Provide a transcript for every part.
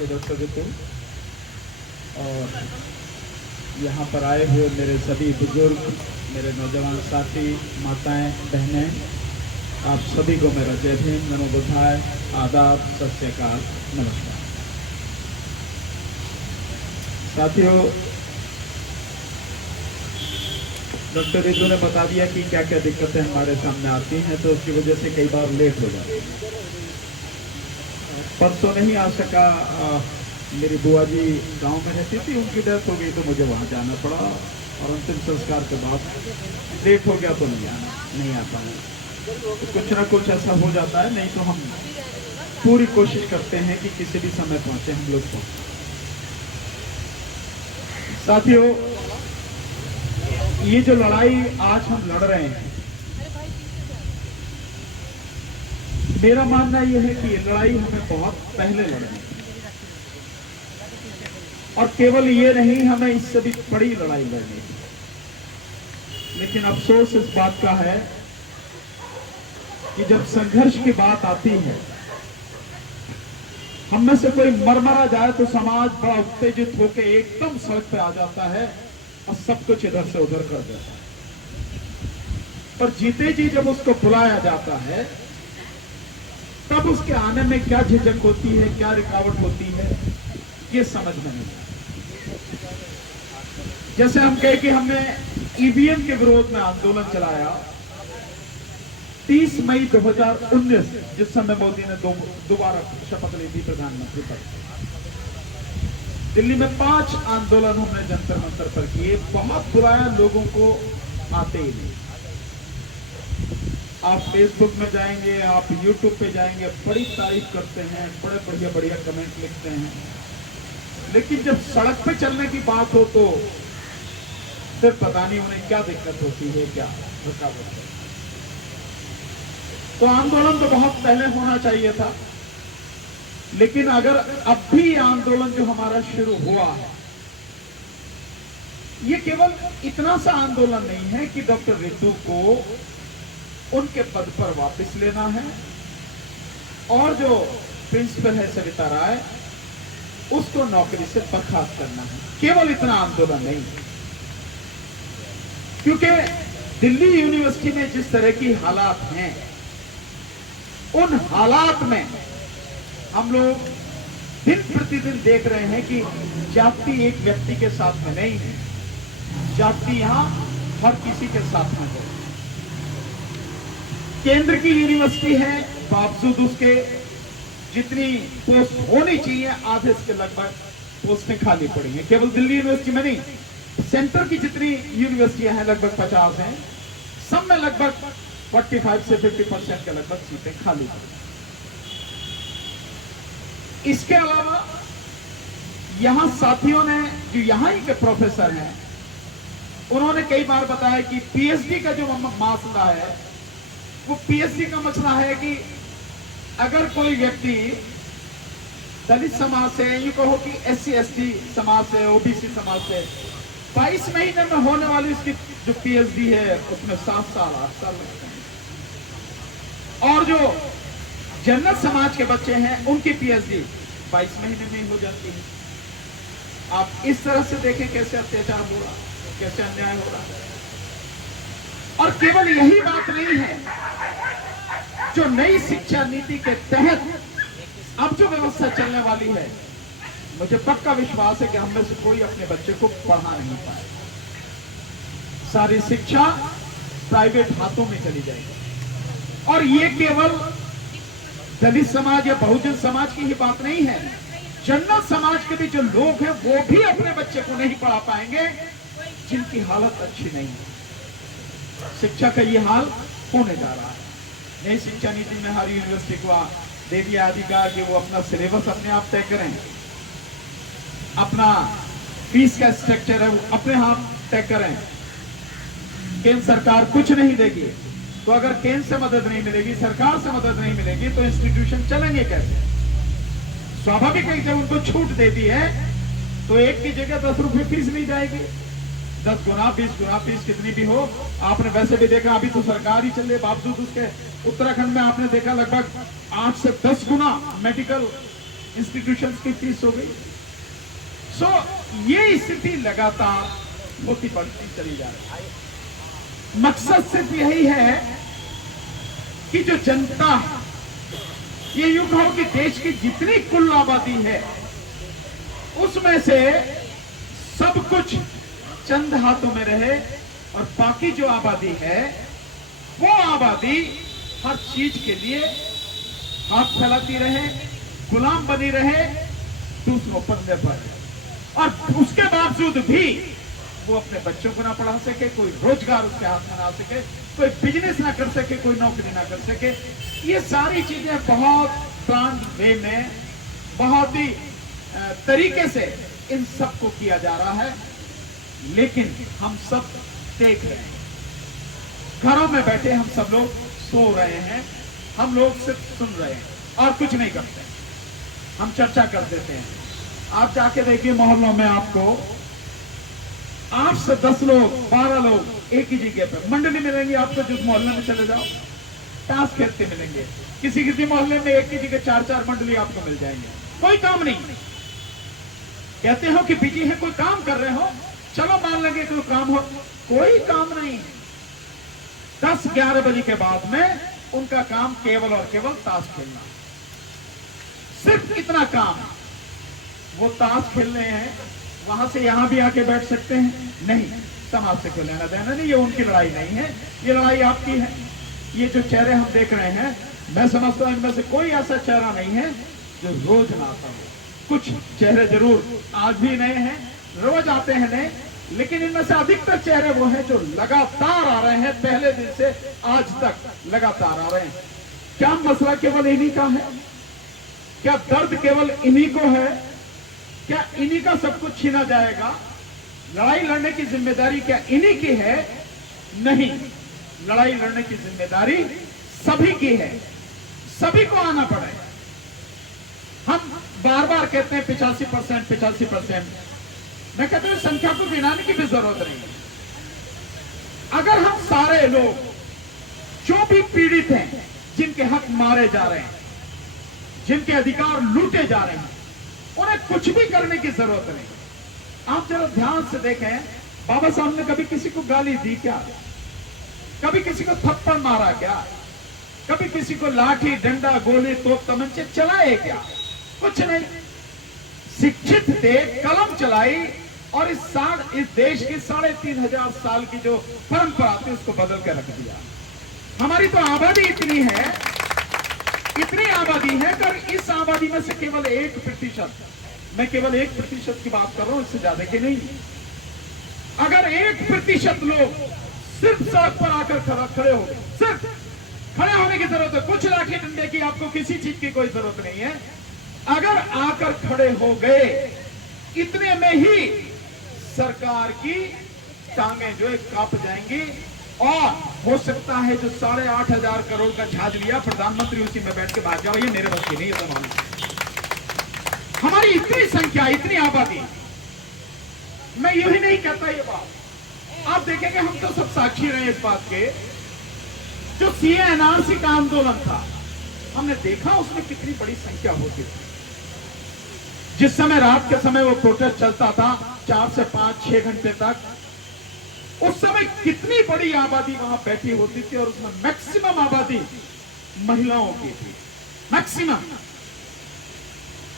नमस्ते डॉक्टर रितु। और यहाँ पर आए हुए मेरे सभी बुजुर्ग, मेरे नौजवान साथी, माताएं, बहनें, आप सभी को मेरा जय भीम, नमो बुद्धाय, आदाब, सत श्री अकाल, नमस्कार। साथियों, डॉक्टर रितु ने बता दिया कि क्या क्या दिक्कतें हमारे सामने आती हैं, तो उसकी वजह से कई बार लेट हो जाती है। परसों नहीं आ सका, मेरी बुआ जी गांव में रहती थी, उनकी डेथ हो गई तो मुझे वहां जाना पड़ा और अंतिम संस्कार के बाद लेट हो गया तो नहीं आता हूँ। तो कुछ ना कुछ ऐसा हो जाता है, नहीं तो हम पूरी कोशिश करते हैं कि किसी भी समय पहुंचे हम लोग को। साथियों, ये जो लड़ाई आज हम लड़ रहे हैं, मेरा मानना यह है कि ये लड़ाई हमें बहुत पहले लड़नी है और केवल ये नहीं, हमें इससे भी बड़ी लड़ाई लड़नी है। लेकिन अफसोस इस बात का है कि जब संघर्ष की बात आती है, हम में से कोई मरमरा जाए तो समाज बड़ा उत्तेजित होकर एकदम सड़क पे आ जाता है और सब कुछ इधर से उधर कर देता है। पर जीते जी जब उसको बुलाया जाता है, तब उसके आने में क्या झिझक होती है, क्या रुकावट होती है, ये समझ में नहीं आता। जैसे हम कहे कि हमने ईवीएम के विरोध में आंदोलन चलाया 30 मई 2019, जिस समय मोदी ने दोबारा शपथ ली थी प्रधानमंत्री पद। दिल्ली में 5 आंदोलन हमने जंतर मंतर पर किए। बहुत बुलाया, लोगों को आते ही नहीं। आप फेसबुक में जाएंगे, आप यूट्यूब पे जाएंगे, बड़ी तारीफ करते हैं, बड़े बढ़िया बढ़िया कमेंट लिखते हैं, लेकिन जब सड़क पे चलने की बात हो तो फिर पता नहीं उन्हें क्या दिक्कत होती है, क्या रुकावट है। तो आंदोलन तो बहुत पहले होना चाहिए था, लेकिन अगर अब भी आंदोलन जो हमारा शुरू हुआ है, ये केवल इतना सा आंदोलन नहीं है कि डॉक्टर रितु को उनके पद पर वापस लेना है और जो प्रिंसिपल है सविता राय, उसको नौकरी से बर्खास्त करना है। केवल इतना आंदोलन नहीं, क्योंकि दिल्ली यूनिवर्सिटी में जिस तरह की हालात हैं, उन हालात में हम लोग दिन प्रतिदिन देख रहे हैं कि जाति एक व्यक्ति के साथ में नहीं है, जाति यहां हर किसी के साथ में है। केंद्र की यूनिवर्सिटी है, बावजूद उसके जितनी पोस्ट होनी चाहिए, आधे से लगभग पोस्टें खाली पड़ी हैं। केवल दिल्ली यूनिवर्सिटी में नहीं, सेंटर की जितनी यूनिवर्सिटियां हैं लगभग 50 हैं, सब में लगभग 45 से 50% के लगभग सीटें खाली हैं। इसके अलावा यहां साथियों ने, जो यहां के प्रोफेसर हैं, उन्होंने कई बार बताया कि पीएचडी का जो मसला है, वो पीएचडी का मसला है कि अगर कोई व्यक्ति दलित समाज से, यूं कहो कि एससी एसटी समाज से, ओबीसी समाज से 22 महीने में होने वाली उसकी जो पीएचडी है, उसमें 7 साल 8 साल लगते हैं। और जो जनरल समाज के बच्चे हैं, उनकी पीएचडी 22 महीने में ही हो जाती है। आप इस तरह से देखें कैसे अत्याचार हो रहा, कैसे अन्याय हो रहा है। और केवल यही बात नहीं है, जो नई शिक्षा नीति के तहत अब जो व्यवस्था चलने वाली है, मुझे पक्का विश्वास है कि हम में से कोई अपने बच्चे को पढ़ा नहीं पाए। सारी शिक्षा प्राइवेट हाथों में चली जाएगी। और ये केवल दलित समाज या बहुजन समाज की ही बात नहीं है, जनरल समाज के भी जो लोग हैं, वो भी अपने बच्चे को नहीं पढ़ा पाएंगे, जिनकी हालत अच्छी नहीं है। शिक्षा का ये हाल होने जा रहा है। नई शिक्षा नीति में हर यूनिवर्सिटी को दे दिया अधिकार कि वो अपना सिलेबस अपने आप तय करें, अपना फीस का स्ट्रक्चर है वो अपने आप तय करें। केंद्र सरकार कुछ नहीं देगी, तो अगर केंद्र से मदद नहीं मिलेगी, सरकार से मदद नहीं मिलेगी, तो इंस्टीट्यूशन चलेंगे कैसे? स्वाभाविक है, जब उनको छूट देती है तो एक की जगह 10 रुपए फीस ली जाएगी, 10 गुना 20 गुना फीस कितनी भी हो। आपने वैसे भी देखा, अभी तो सरकार ही चल रही, बावजूद उसके उत्तराखंड में आपने देखा लगभग 8 से 10 गुना मेडिकल इंस्टीट्यूशंस की फीस हो गई। सो ये स्थिति लगातार होती बढ़ती चली जा रही है। मकसद सिर्फ यही है कि जो जनता, ये यूं कहो कि देश की जितनी कुल आबादी है उसमें से सब कुछ चंद हाथों में रहे और बाकी जो आबादी है वो आबादी हर चीज के लिए हाथ फैलाती रहे, गुलाम बनी रहे, दूसरों पर निर्भर रहे, और उसके बावजूद भी वो अपने बच्चों को ना पढ़ा सके, कोई रोजगार उसके हाथ में ना आ सके, कोई बिजनेस ना कर सके, कोई नौकरी ना कर सके। ये सारी चीजें बहुत प्लान वे में, बहुत ही तरीके से इन सबको किया जा रहा है, लेकिन हम सब देख रहे हैं। घरों में बैठे हम सब लोग सो रहे हैं, हम लोग सिर्फ सुन रहे हैं और कुछ नहीं करते। हम चर्चा कर देते हैं। आप जाके देखिए मोहल्लों में आपको 8 से 10 लोग, 12 लोग एक ही जगह पे मंडली मिलेंगे आपको। जिस मोहल्ले में चले जाओ ताश खेलते मिलेंगे। किसी किसी मोहल्ले में एक ही जगह 4-4 मंडली आपको मिल जाएंगे। कोई काम नहीं। कहते हो कि बिजी है, कोई काम कर रहे हो, चलो मान लेंगे कोई काम हो, कोई काम नहीं। 10-11 बजे के बाद में उनका काम केवल और केवल ताश खेलना, सिर्फ इतना काम। वो ताश खेल रहे हैं, वहां से यहां भी आके बैठ सकते हैं, नहीं, समाज से कोई लेना देना नहीं। ये उनकी लड़ाई नहीं है, ये लड़ाई आपकी है। ये जो चेहरे हम देख रहे हैं, मैं समझता हूं इनमें से कोई ऐसा चेहरा नहीं है जो रोज ना आता हो। कुछ चेहरे जरूर आज भी नए हैं, रोज आते हैं नए, लेकिन इनमें से अधिकतर चेहरे वो हैं जो लगातार आ रहे हैं, पहले दिन से आज तक लगातार आ रहे हैं। क्या मसला केवल इन्हीं का है? क्या दर्द केवल इन्हीं को है? क्या इन्हीं का सब कुछ छीना जाएगा? लड़ाई लड़ने की जिम्मेदारी क्या इन्हीं की है? नहीं, लड़ाई लड़ने की जिम्मेदारी सभी की है, सभी को आना पड़ेगा। हम बार बार कहते हैं 85%, 85%। मैं कहता हूं संख्या को गिनाने की भी जरूरत नहीं है। अगर हम सारे लोग जो भी पीड़ित हैं, जिनके हक मारे जा रहे हैं, जिनके अधिकार लूटे जा रहे हैं, उन्हें कुछ भी करने की जरूरत नहीं। आप जरा ध्यान से देखें, बाबा साहब ने कभी किसी को गाली दी क्या? कभी किसी को थप्पड़ मारा क्या? कभी किसी को लाठी, डंडा, गोली, तोप, तमंचे चलाए क्या? कुछ नहीं। शिक्षित थे, कलम चलाई और इस देश की 3,500 साल की जो परंपरा थी उसको बदल कर रख दिया। हमारी तो आबादी इतनी है, इतनी आबादी है, पर इस आबादी में से केवल 1%, मैं केवल 1% की बात कर रहा हूं, इससे ज्यादा की नहीं। अगर 1% लोग सिर्फ सड़क पर आकर खड़े हो, सिर्फ खड़े होने की जरूरत है, कुछ लाठी डंडे की आपको किसी चीज की कोई जरूरत नहीं है। अगर आकर खड़े हो गए, इतने में ही सरकार की टांगें जो है कांप जाएंगी, और हो सकता है जो 8,500 करोड़ का झाज लिया प्रधानमंत्री उसी में बैठ के भाग जाओ। ये मेरे बस की नहीं है। हमारी इतनी संख्या, इतनी आबादी, मैं यही नहीं कहता ये बात। आप देखेंगे हम तो सब साक्षी रहे इस बात के। जो सीए एनआरसी का आंदोलन था, हमने देखा उसमें कितनी बड़ी संख्या होती थी। जिस समय रात के समय वो प्रोटेस्ट चलता था 4 से 5-6 घंटे तक, उस समय कितनी बड़ी आबादी वहां बैठी होती थी, और उसमें मैक्सिमम आबादी महिलाओं की थी, मैक्सिमम।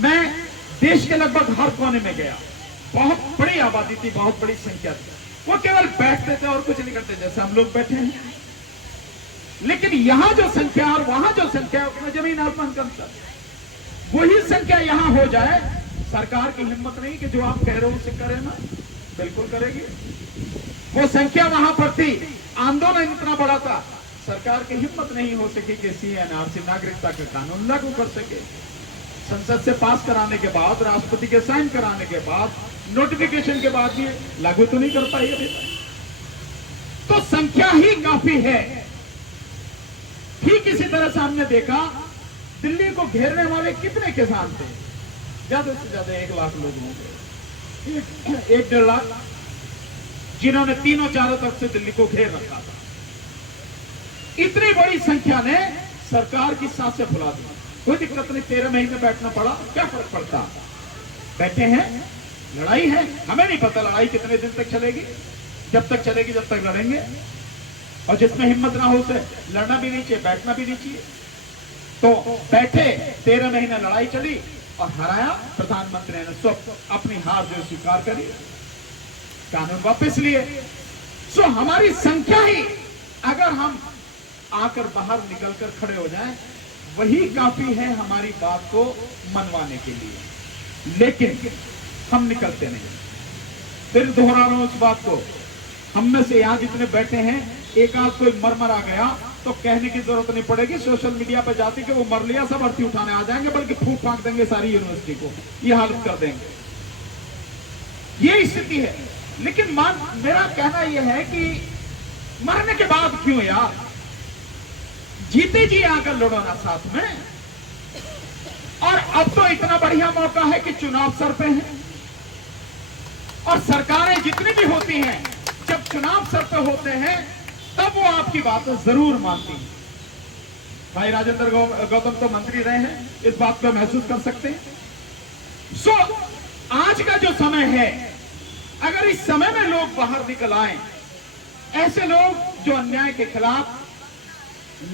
मैं देश के लगभग हर कोने में गया, बहुत बड़ी आबादी थी, बहुत बड़ी संख्या थी। वो केवल बैठते थे और कुछ नहीं करते, जैसे हम लोग बैठे हैं। लेकिन यहां जो संख्या और वहां जो संख्या, उसमें जमीन आसमान का अंतर। वही संख्या यहां हो जाए, सरकार की हिम्मत नहीं कि जो आप कह रहे हो उसे करे ना, बिल्कुल करेगी। वो संख्या वहां पर थी, आंदोलन इतना बड़ा था, सरकार की हिम्मत नहीं हो सकी कि सीएनआरसी नागरिकता का कानून लागू कर सके। संसद से पास कराने के बाद, राष्ट्रपति के साइन कराने के बाद, नोटिफिकेशन के बाद भी लागू तो नहीं कर पाई अभी तक। तो संख्या ही काफी है। ठीक इसी तरह से हमने देखा, दिल्ली को घेरने वाले कितने किसान थे? ज्यादा से ज्यादा 1 लाख लोग होंगे, 1-1.5 लाख, जिन्होंने तीनों चारों तरफ से दिल्ली को घेर रखा था। इतनी बड़ी संख्या ने सरकार की सांसें फुला दी। कोई दिक्कत नहीं, 13 महीने बैठना पड़ा, क्या फर्क पड़ता, बैठे हैं, लड़ाई है, हमें नहीं पता लड़ाई कितने दिन तक चलेगी, जब तक चलेगी जब तक लड़ेंगे, और जिसमें हिम्मत ना हो उसे लड़ना भी नहीं चाहिए, बैठना भी नहीं चाहिए। तो बैठे, 13 महीने लड़ाई चली और हराया, प्रधानमंत्री ने सब अपनी हार जो स्वीकार करी, कानून वापस लिए। सो हमारी संख्या ही अगर हम आकर बाहर निकलकर खड़े हो जाएं, वही काफी है हमारी बात को मनवाने के लिए, लेकिन हम निकलते नहीं। फिर दोहरा रहा हूं उस बात को, हम में से यहां जितने बैठे हैं, एक आध कोई मर आ गया तो कहने की जरूरत नहीं पड़ेगी, सोशल मीडिया पर जाती कि वो मर लिया, सब अर्थी उठाने आ जाएंगे, बल्कि फूंक फांक देंगे सारी यूनिवर्सिटी को, ये हालत कर देंगे। ये स्थिति है। लेकिन मेरा कहना यह है कि मरने के बाद क्यों यार, जीते जी आकर लड़ो ना साथ में। और अब तो इतना बढ़िया मौका है कि चुनाव सर पे है, और सरकारें जितनी भी होती हैं, जब चुनाव सर पे होते हैं तब वो आपकी बात जरूर मानती हैं। भाई राजेंद्र गौतम तो मंत्री रहे हैं, इस बात को महसूस कर सकते हैं। सो आज का जो समय है, अगर इस समय में लोग बाहर निकल आए, ऐसे लोग जो अन्याय के खिलाफ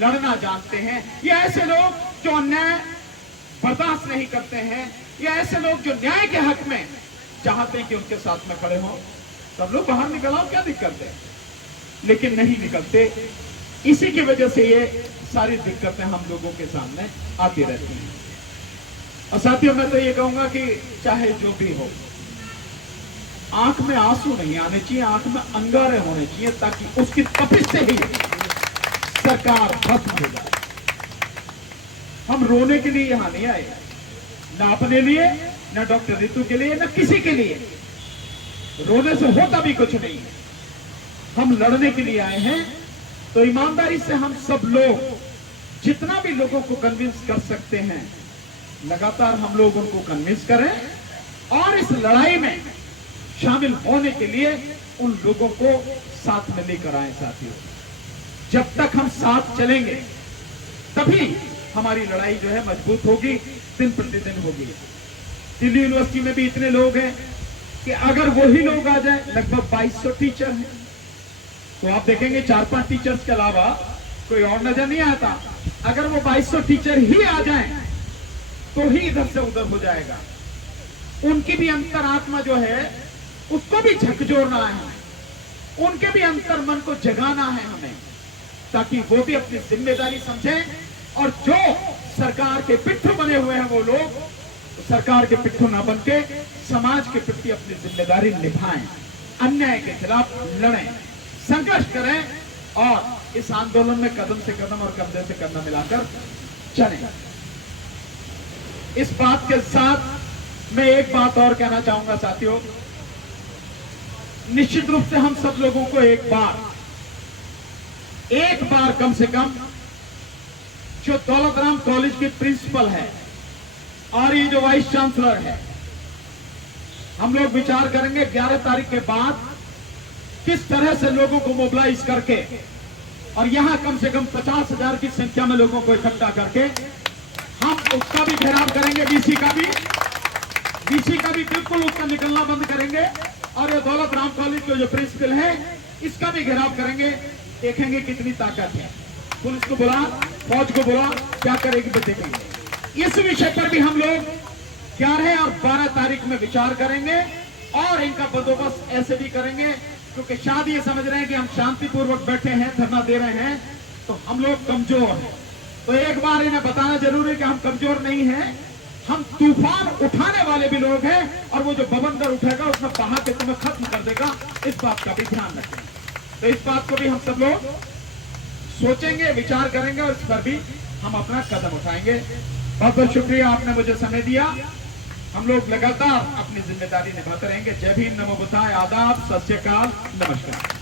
लड़ना जानते हैं, या ऐसे लोग जो अन्याय बर्दाश्त नहीं करते हैं, या ऐसे लोग जो न्याय के हक में चाहते हैं कि उनके साथ में खड़े हों, सब लोग बाहर निकल आओ, क्या दिक्कत है। लेकिन नहीं निकलते, इसी की वजह से ये सारी दिक्कतें हम लोगों के सामने आती रहती हैं। और साथियों, मैं तो ये कहूंगा कि चाहे जो भी हो, आंख में आंसू नहीं आने चाहिए, आंख में अंगारे होने चाहिए, ताकि उसकी तपिश से ही सरकार भस्म हो जाए। हम रोने के लिए यहां नहीं आए, ना अपने लिए, ना डॉक्टर रितु के लिए, ना किसी के लिए। रोने से होता भी कुछ नहीं है, हम लड़ने के लिए आए हैं। तो ईमानदारी से हम सब लोग जितना भी लोगों को कन्विंस कर सकते हैं, लगातार हम लोग उनको कन्विंस करें, और इस लड़ाई में शामिल होने के लिए उन लोगों को साथ में लेकर आए। साथियों, जब तक हम साथ चलेंगे तभी हमारी लड़ाई जो है मजबूत होगी, दिन प्रतिदिन होगी। दिल्ली यूनिवर्सिटी में भी इतने लोग हैं कि अगर वही लोग आ जाए, लगभग 2200 टीचर हैं, तो आप देखेंगे 4-5 टीचर्स के अलावा कोई और नजर नहीं आता। अगर वो 2200 टीचर ही आ जाएं, तो ही इधर से उधर हो जाएगा। उनकी भी अंतरात्मा जो है उसको भी झकझोरना है, उनके भी अंतर मन को जगाना है हमें, ताकि वो भी अपनी जिम्मेदारी समझें, और जो सरकार के पिट्ठू बने हुए हैं वो लोग तो सरकार के पिट्ठू ना बनके समाज के प्रति अपनी जिम्मेदारी निभाएं, अन्याय के खिलाफ लड़ें, संघर्ष करें, और इस आंदोलन में कदम से कदम और कंधे से कंधा मिलाकर चलें। इस बात के साथ मैं एक बात और कहना चाहूंगा साथियों, निश्चित रूप से हम सब लोगों को एक बार कम से कम जो दौलतराम कॉलेज की प्रिंसिपल है और ये जो वाइस चांसलर है, हम लोग विचार करेंगे 11 तारीख के बाद किस तरह से लोगों को मोबिलाइज करके, और यहां कम से कम 50,000 की संख्या में लोगों को इकट्ठा करके हम उसका भी घेराव करेंगे, बीसी का भी बिल्कुल उसका निकलना बंद करेंगे, और ये दौलतराम कॉलेज के जो प्रिंसिपल है इसका भी घेराव करेंगे। देखेंगे कितनी ताकत है, पुलिस को बुला, फौज को बुला, क्या करेगी तो देखेंगे। इस विषय पर भी हम लोग 11 और 12 तारीख में विचार करेंगे, और इनका बंदोबस्त ऐसे भी करेंगे, क्योंकि शायद ये समझ रहे हैं कि हम शांतिपूर्वक बैठे हैं, धरना दे रहे हैं, तो हम लोग कमजोर हैं। तो एक बार इन्हें बताना जरूरी है कि हम कमजोर नहीं हैं, हम तूफान उठाने वाले भी लोग हैं, और वो जो बवंडर उठेगा उसमें बहा के तुम्हें खत्म कर देगा, इस बात का भी ध्यान रखें। तो इस बात को भी हम सब लोग सोचेंगे, विचार करेंगे, और इस पर भी हम अपना कदम उठाएंगे। बहुत बहुत शुक्रिया, आपने मुझे समय दिया। हम लोग लगातार अपनी जिम्मेदारी निभाते रहेंगे। जय भीम, नमो बुद्धाय, आदाब, सत श्री अकाल, नमस्कार।